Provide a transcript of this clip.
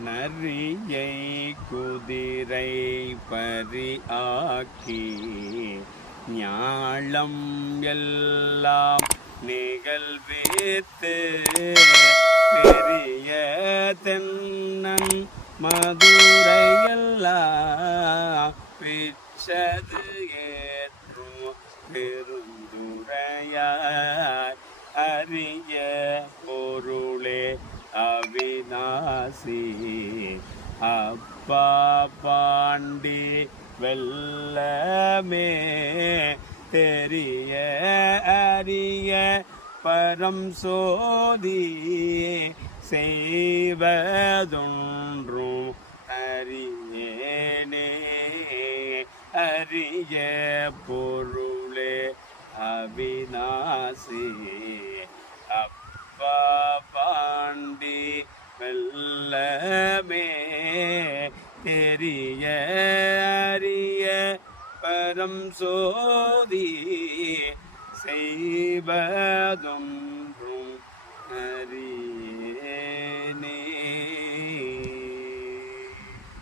நரியை குதிரை பறி ஆக்கி ஞாலம் எல்லாம் நிகழ்வித்து பெரிய தென்னன் மதுரையெல்லாம் பிச்சது ஏற்றும் பெருந்துரையாய் அரிய பொருளே அவிநாசி அப்பா பாண்டி வெல்லமே தெரிய அரிய பரம் சோதி செய்வதொன்றும் அறியேனே அரிய பொருளே அவிநாசி அப்பா பாண்டி வெல்லமே தெரிய அரிய பரம் சோதி செய்வதும்